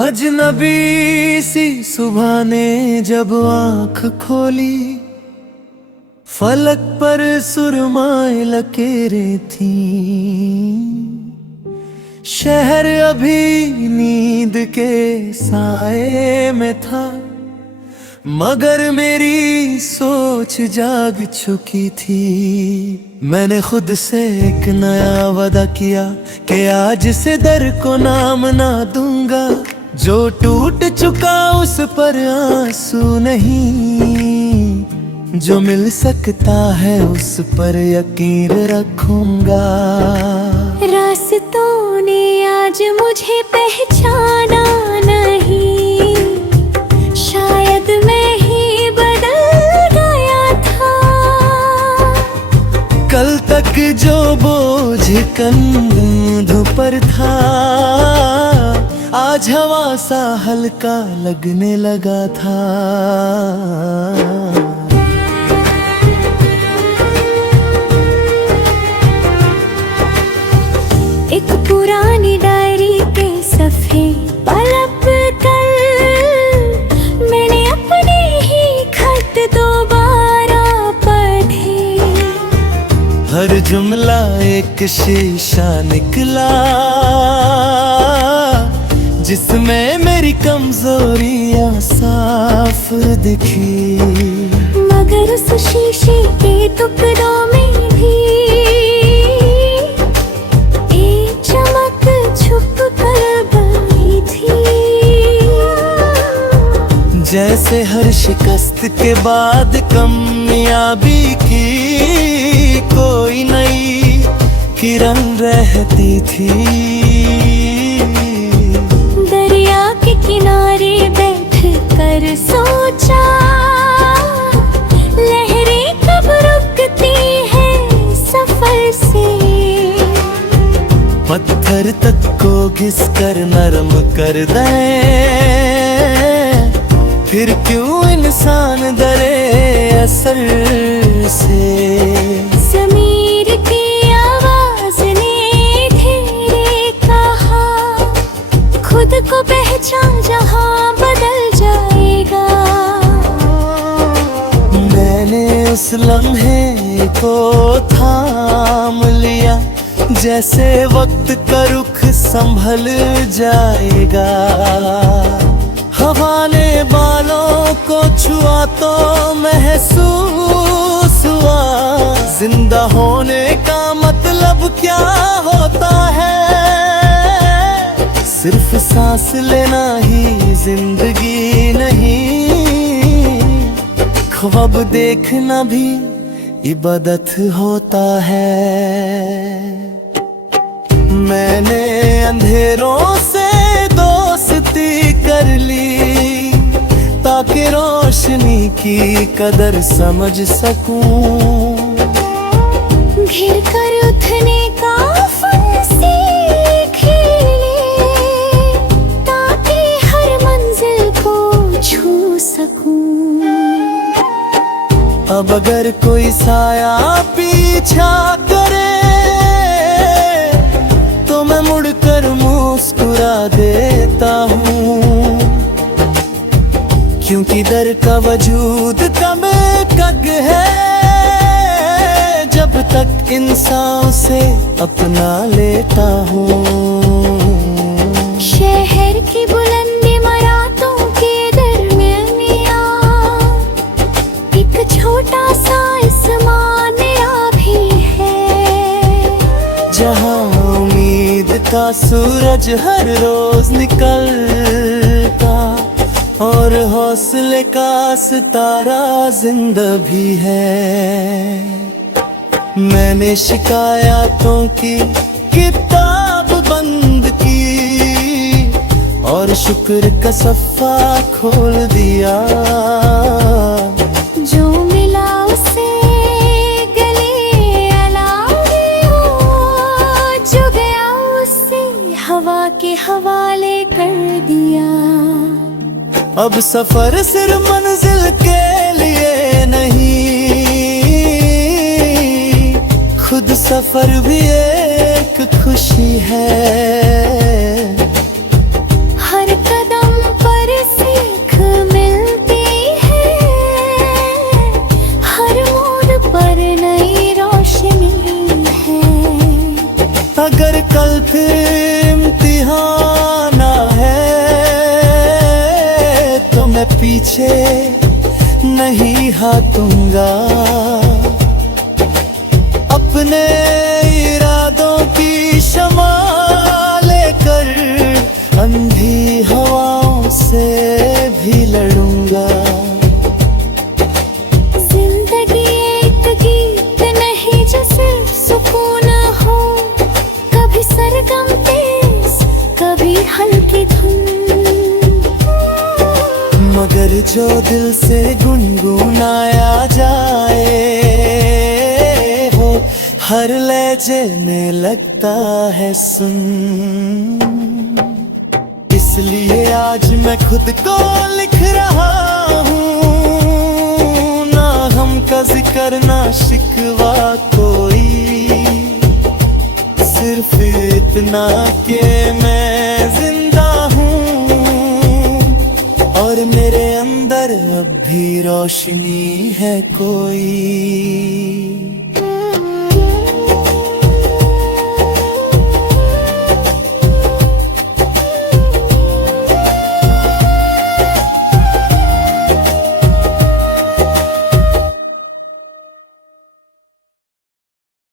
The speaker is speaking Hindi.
अजनबी सी सुबह ने जब आँख खोली, फलक पर सुरमाए लकीरें थीं। शहर अभी नींद के साए में था, मगर मेरी सोच जाग चुकी थी। मैंने खुद से एक नया वादा किया कि आज से दर को नाम ना दूंगा। जो टूट चुका उस पर आंसू नहीं, जो मिल सकता है उस पर यकीन रखूंगा। रास्तों ने आज मुझे पहचाना नहीं, शायद मैं ही बदल गया था। कल तक जो बोझ कंधों पर था, आज हवा सा हल्का लगने लगा था। एक पुरानी डायरी के सफ़े पलट कर मैंने अपने ही खत दोबारा पढ़े। हर जुमला एक शीशा निकला, जिसमें मेरी कमजोरियां साफ दिखी। मगर उस शीशे के टुकड़ों में भी एक चमक छुप कर बनी थी। जैसे हर शिकस्त के बाद कामयाबी की कोई नई किरण रहती थी। किनारे बैठ कर सोचा, लहरें कब रुकती हैं सफर से। पत्थर तक को घिस कर नरम कर दे, फिर क्यों इंसान डरे असर से। ज़मीर की आवाज ने धीरे कहा, खुद को पहचान जहां बदल जाएगा। मैंने उस लम्हे को थाम लिया, जैसे वक्त का रुख संभल जाएगा। हवा ने बालों को छुआ तो महसूस हुआ, जिंदा होने का मतलब क्या होता है। सिर्फ सांस लेना ही जिंदगी नहीं, ख्वाब देखना भी इबादत होता है। मैंने अंधेरों से दोस्ती कर ली, ताकि रोशनी की कदर समझ सकूं। घिर कर उठने का फन सीख ले, ताकि हर मंजिल को छू सकूं। अब अगर कोई साया पीछा करे, तो मैं मुड़कर मुस्कुरा देता हूँ। क्योंकि दर का वजूद कब कग है, जब तक इंसान से अपना लेता हूँ। शहर की बुलंदी मरातों के दरमियानिया, एक छोटा सा आसमान भी है। जहाँ उम्मीद का सूरज हर रोज निकलता, और हौसले का सितारा जिंदा भी है। मैंने शिकायतों की किताब बंद की, और शुक्र का सफ़ा खोल दिया। जो मिला उसे गले अलावे हो, जो गया उसे हवा के हवाले कर दिया। अब सफर सिर्फ मंजिल के लिए नहीं, खुद सफर भी एक खुशी है। हर कदम पर सीख मिलती है, हर मोड़ पर नई रोशनी है। अगर कल फिर इम्तिहान है तो मैं पीछे नहीं हटूंगा, अपने इरादों की शमा लेकर अंधी हवाओं से भी लड़ूंगा। जिंदगी एक गीत नहीं जो सिर्फ सुकून हो, कभी सरगम तेज कभी हल्की धुन, मगर जो दिल से गुनगुनाया जाए वो हर लहजे में लगता है सुन। इसलिए आज मैं खुद को लिख रहा हूँ, ना हम का जिक्र ना शिकवा कोई, सिर्फ इतना कि मैं जिंदा हूँ और मेरे अंदर अब भी रोशनी है कोई।